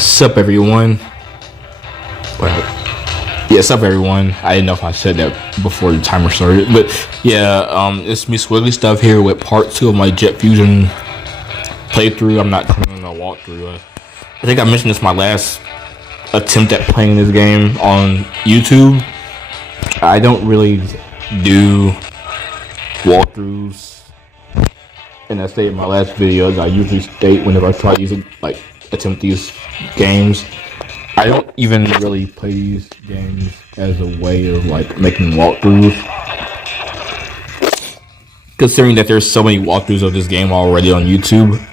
Sup everyone. Well, yeah, sup everyone. I didn't know if I said that before the timer started, but yeah, it's me Swiggly Stuff here with part 2 of my Jet Fusion playthrough. I'm not doing a walkthrough. I think I mentioned this my last attempt at playing this game on YouTube. I don't really do walkthroughs, and I stated in my last videos. I usually state whenever I try using attempt these games. I don't even really play these games as a way of making walkthroughs, considering that there's so many walkthroughs of this game already on YouTube.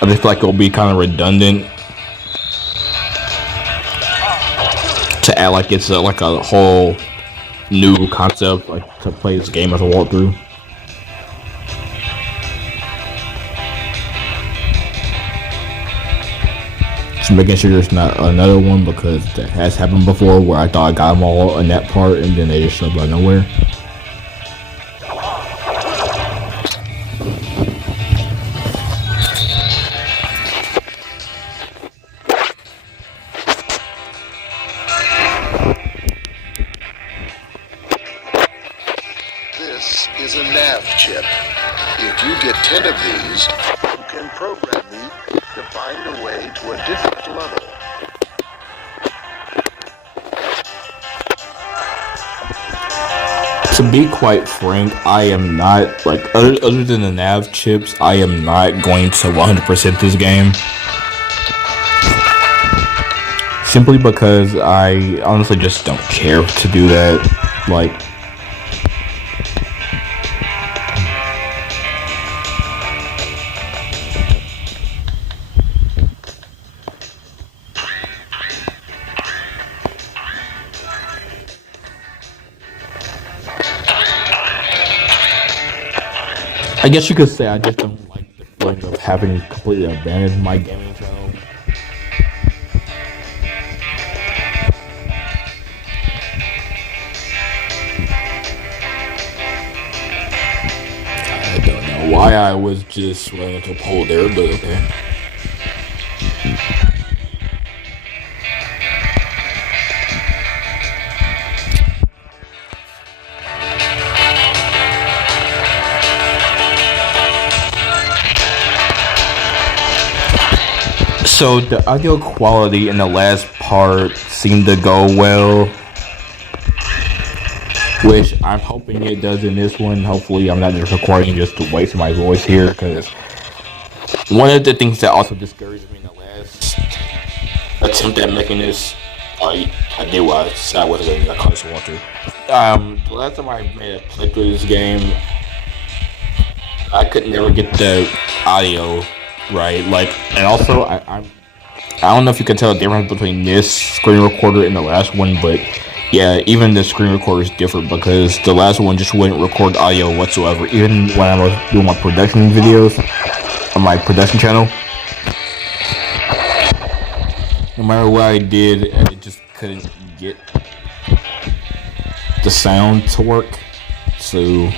I just feel like it'll be kind of redundant to add it's a whole new concept to play this game as a walkthrough. Just making sure there's not another one, because that has happened before where I thought I got them all in that part and then they just showed up out of nowhere. This is a nav chip. If you get 10 of these, you can program me to find a way to a different level. To be quite frank, I am not, other than the nav chips, I am not going to 100% this game. Simply because I honestly just don't care to do that. I guess you could say I just don't like the feeling of having completely abandoned my gaming channel. I don't know why I was just running into a pole there, but okay. So the audio quality in the last part seemed to go well, which I'm hoping it does in this one. Hopefully I'm not just recording just to waste my voice here, because one of the things that also discouraged me in the last attempt at making this, I did what I said I wasn't going to do. I call this a walkthrough. The last time I made a playthrough of this game, I could never get the audio right, and also I don't know if you can tell the difference between this screen recorder and the last one, but yeah, even the screen recorder is different, because the last one just wouldn't record audio whatsoever. Even when I was doing my production videos on my production channel, no matter what I did, it just couldn't get the sound to work. So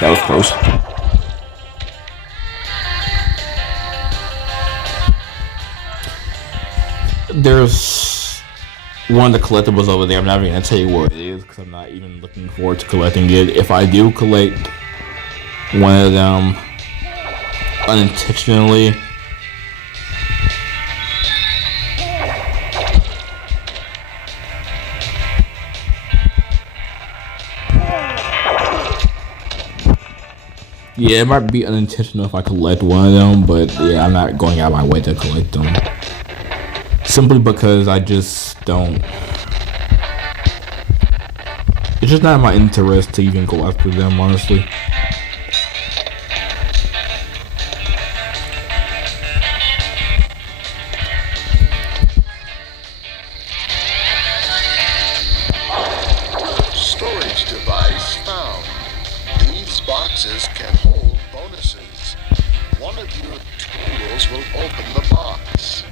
that was close. There's one of the collectibles over there. I'm not even gonna tell you what it is, because I'm not even looking forward to collecting it. If I do collect one of them unintentionally, yeah, it might be unintentional if I collect one of them, but yeah, I'm not going out of my way to collect them. Simply because I just don't. It's just not in my interest to even go after them, honestly. Storage device found. These boxes can hold bonuses. One of your tools will open the box.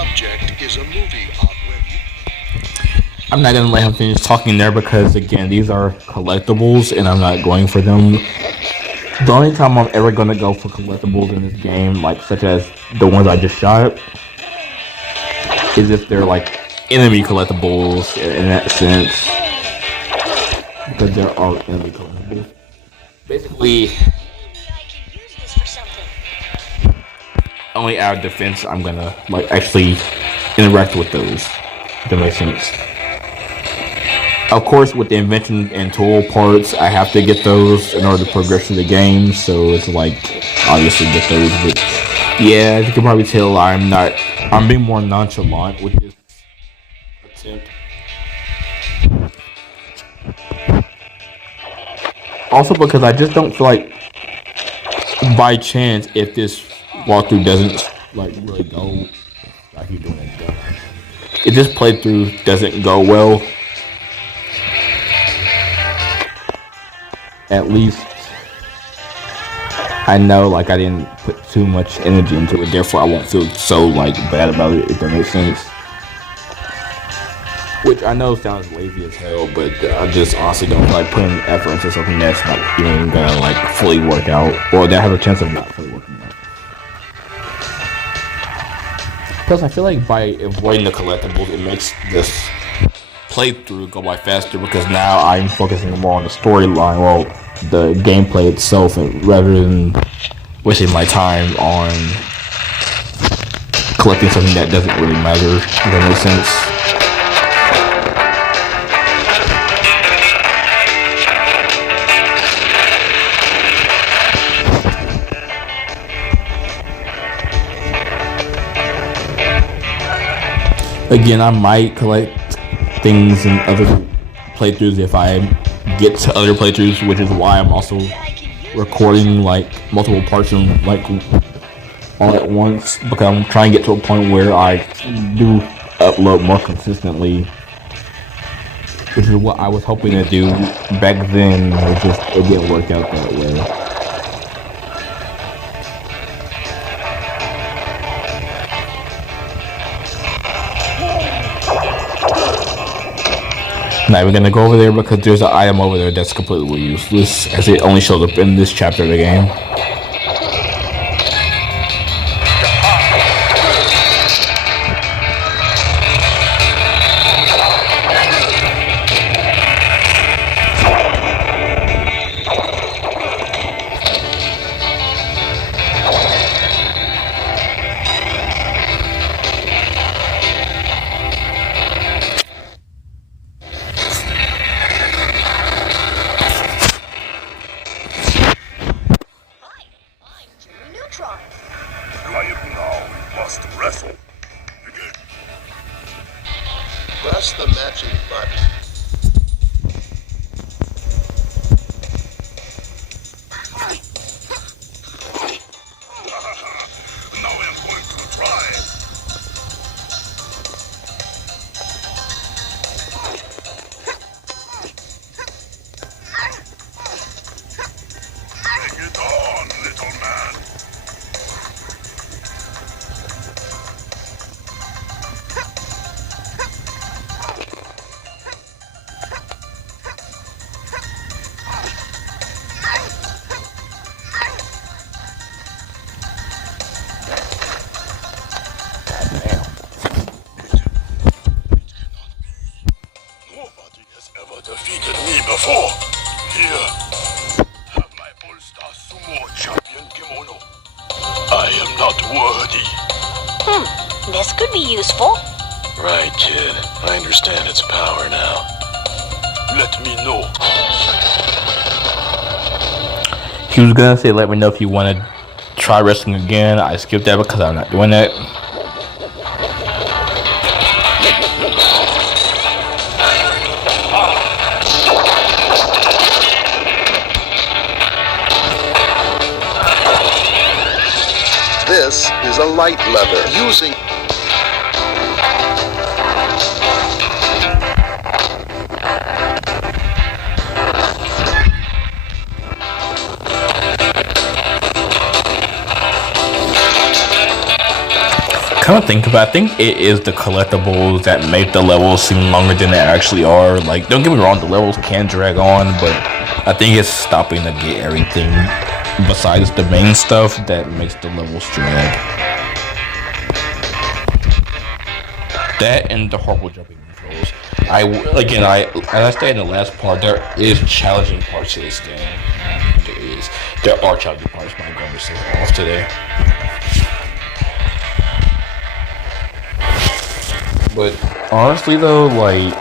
subject is a movie already. I'm not gonna let him finish talking there because again, these are collectibles, and I'm not going for them. The only time I'm ever gonna go for collectibles in this game, like such as the ones I just shot, is if they're like enemy collectibles in that sense, because there are enemy collectibles. Basically, only out of defense, I'm gonna like actually interact with those. If that makes sense. Of course, with the invention and tool parts, I have to get those in order to progress through the game. So it's like obviously get those, but yeah, as you can probably tell, I'm being more nonchalant with this attempt. Also, because I just don't feel like, by chance, if this walkthrough doesn't like really go, I keep doing that stuff. If this playthrough doesn't go well, at least I know like I didn't put too much energy into it. Therefore, I won't feel so like bad about it. If that makes sense. Which I know sounds lazy as hell, but I just honestly don't like putting effort into something that's not even gonna like fully work out, or that has a chance of not fully working out. Plus, I feel like by avoiding the collectibles, it makes this playthrough go by faster because now I'm focusing more on the storyline, well, the gameplay itself, rather than wasting my time on collecting something that doesn't really matter. If that makes sense. Again, I might collect things in other playthroughs if I get to other playthroughs, which is why I'm also recording like multiple parts and like all at once, because I'm trying to get to a point where I do upload more consistently, which is what I was hoping to do back then. It didn't work out that way. Now we're gonna go over there because there's an item over there that's completely useless, as it only shows up in this chapter of the game. Press the matching button. Now I'm going to try. Bring it on, little man. Nobody has ever defeated me before. Here, have my All-Star Sumo Champion kimono. I am not worthy. This could be useful. Right, kid. I understand its power now. Let me know. He was gonna say, let me know if you want to try wrestling again. I skipped that because I'm not doing that. This is a light lever using come to think about it, I think it is the collectibles that make the levels seem longer than they actually are. Like, don't get me wrong, the levels can drag on, but I think it's stopping to get everything besides the main stuff that makes the levels drag. That and the horrible jumping controls. As I stated in the last part, there is challenging parts to this game. There are challenging parts. My grammar is so off today. But honestly though, like,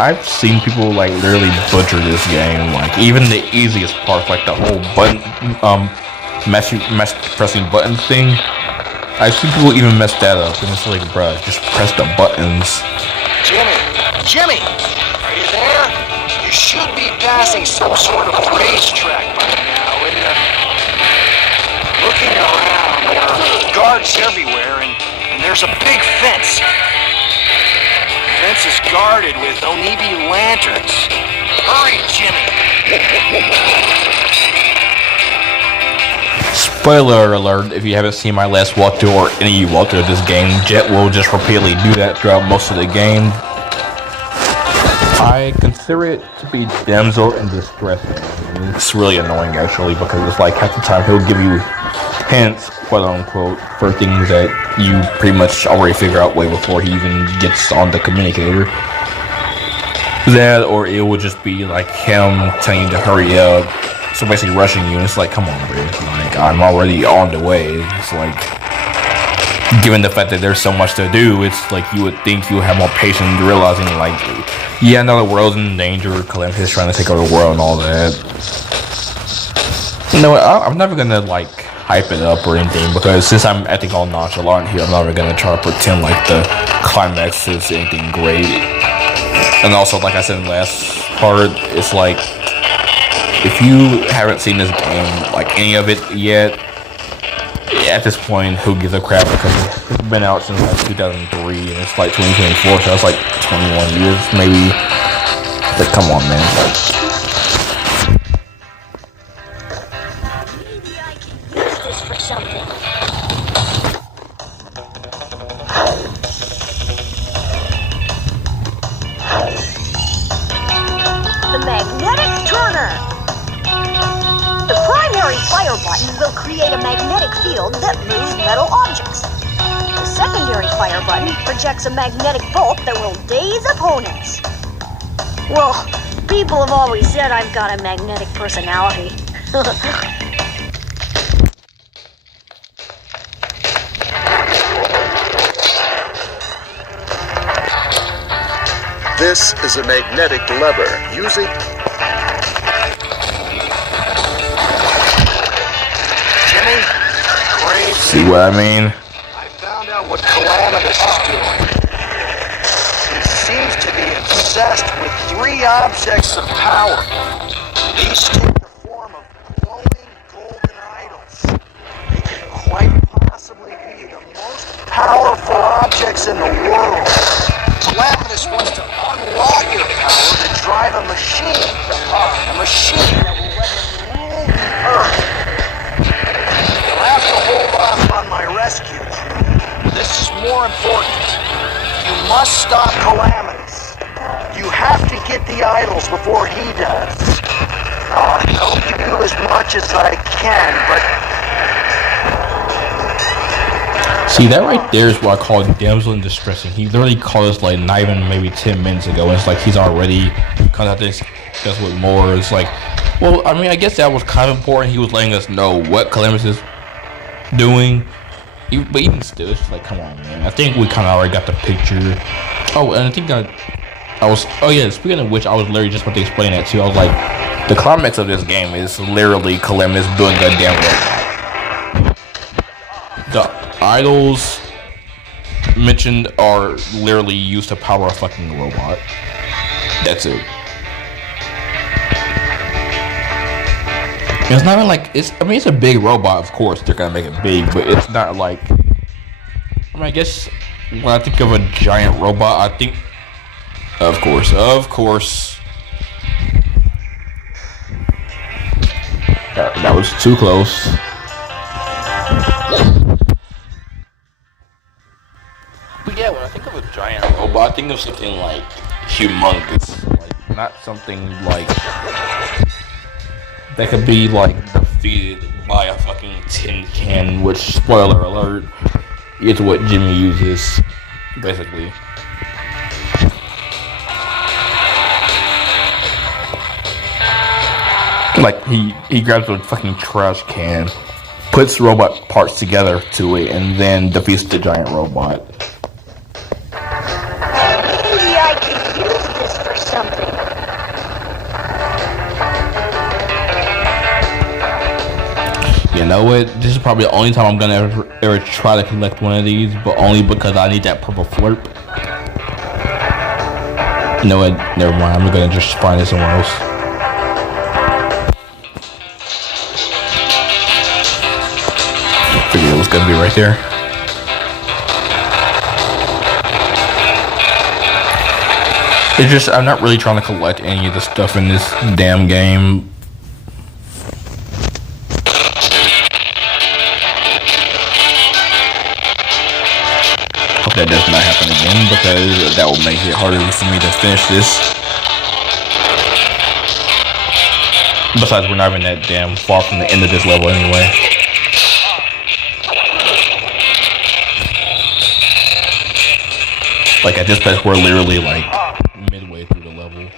I've seen people like literally butcher this game. Like, even the easiest parts, like the whole button, mash pressing buttons thing. I've seen people even mess that up, and it's like, bruh, just press the buttons. Jimmy, are you there? You should be passing some sort of racetrack by now. Looking around, there are guards everywhere, and there's a big fence. The fence is guarded with Onibi lanterns. Hurry, Jimmy! Spoiler alert, if you haven't seen my last walkthrough or any walkthrough of this game, Jet will just repeatedly do that throughout most of the game. I consider it to be damsel in distress. It's really annoying actually, because it's like half the time he'll give you hints, quote unquote, for things that you pretty much already figure out way before he even gets on the communicator. That, or it would just be like him telling you to hurry up. So basically rushing you, and it's like, come on, bro. Like, I'm already on the way. It's like, given the fact that there's so much to do, it's like you would think you would have more patience, realizing like, yeah, I know the world's in danger, Calamity is trying to take over the world and all that. You know what, I'm never gonna like hype it up or anything, because since I'm acting all nonchalant here, I'm never gonna try to pretend like the climax is anything great. And also, like I said in the last part, it's like, if you haven't seen this game, like any of it yet, at this point, who gives a crap? Because it's been out since like 2003, and it's like 2024, so it's like 21 years, maybe. Like, come on, man. Maybe I can use this for something. The magnetic turner. The primary fire button will create a magnetic field that moves metal objects. The secondary fire button projects a magnetic bolt that will daze opponents. Well, people have always said I've got a magnetic personality. This is a magnetic lever using... Jimmy, great. See what I mean? I found out what Calamitous is doing. He seems to be obsessed with three objects of power. These take the form of glowing golden idols. They could quite possibly be the most powerful objects in the world. Calamitous wants to unlock their power to drive a machine. A machine that will let him rule the earth. You'll have to hold off on my rescue. This is more important. You must stop Calamitous. You have to get the idols before he does. I'll do as much as I can, but... See, that right there is what I call damsel in distress. He literally called us like not even maybe 10 minutes ago, and it's like he's already kind of this with more. It's like, well, I mean, I guess that was kind of important. He was letting us know what Calamitous is doing. But even still, it's just like, come on, man. I think we kind of already got the picture. Oh, and I think oh yeah, speaking of which, I was literally just about to explain that too. I was like, the climax of this game is literally Calamitous doing a damn robot. The idols mentioned are literally used to power a fucking robot. That's it. It's not even like it's a big robot, of course they're gonna make it big, but it's not like, I mean, I guess when I think of a giant robot, I think of course that was too close. when I think of a giant robot, I think of something like humongous, like not something like that could be like defeated by a fucking tin can. Which, spoiler alert, is what Jimmy uses, basically. Like he grabs a fucking trash can, puts robot parts together to it, and then defeats the giant robot. Maybe I could use this for something. You know what? This is probably the only time I'm gonna ever try to collect one of these, but only because I need that purple flirp. You know what? Never mind. I'm gonna just find it somewhere else. I figured it was gonna be right there. It's just I'm not really trying to collect any of the stuff in this damn game. Hope that does not happen again, because that will make it harder for me to finish this. Besides, we're not even that damn far from the end of this level anyway. Like at this place, we're literally like midway through the level.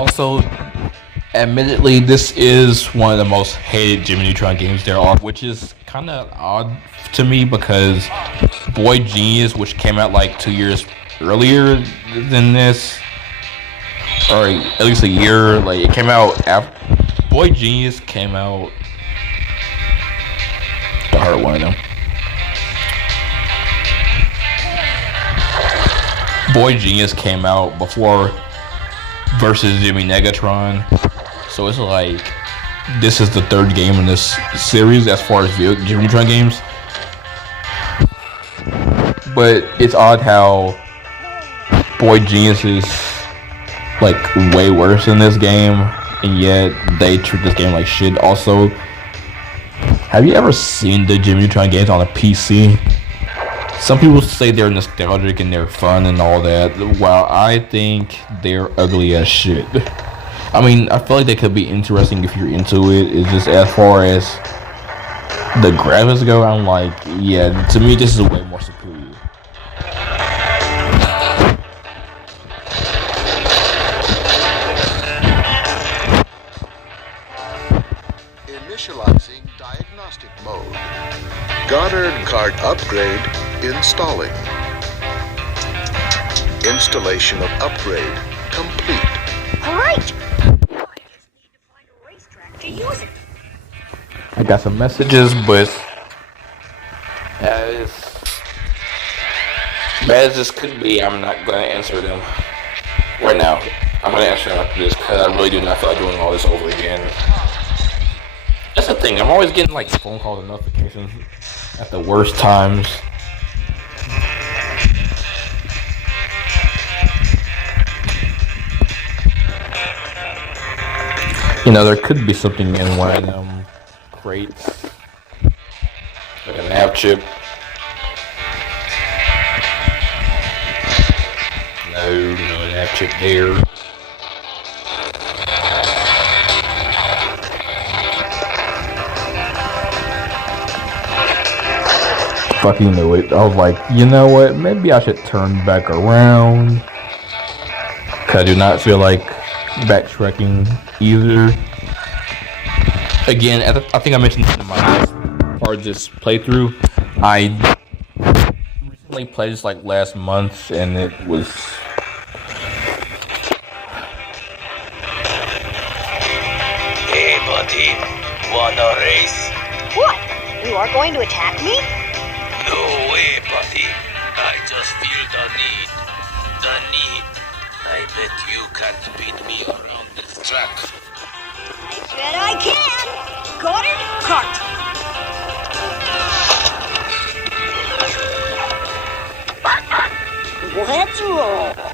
Also, admittedly, this is one of the most hated Jimmy Neutron games there are, which is kind of odd to me because Boy Genius, which came out like 2 years earlier than this, or at least a year, like it came out after. Boy Genius came out. The hard one of them. Boy Genius came out before versus Jimmy Negatron, so it's like this is the third game in this series as far as Jimmy Neutron games. But it's odd how Boy Genius is like way worse in this game, and yet they treat this game like shit. Also, have you ever seen the Jimmy Neutron games on a PC? Some people say they're nostalgic and they're fun and all that, while I think they're ugly as shit. I mean, I feel like they could be interesting if you're into it. It's just as far as the graphics go, I'm like, yeah, to me this is way more superior. Initializing diagnostic mode. Goddard card upgrade installing. Installation of upgrade complete. Great! Now I just need to find a racetrack to use it. I got some messages, but as bad as this could be, I'm not going to answer them right now. I'm going to answer them after this because I really do not feel like doing all this over again. That's the thing, I'm always getting like phone calls and notifications at the worst times. You know, there could be something in one of them crates, like a nav chip. No nav chip there. Fucking knew it. I was like, you know what? Maybe I should turn back around. Cause I do not feel like backtracking either. Again, I think I mentioned this in my last part of this playthrough. I recently played this like last month, and it was. Hey, buddy, wanna race? What? You are going to attack me? No way, buddy. I just feel the need. I bet you can't beat me around this track. I bet I can. Goddard, cart. Let's roll.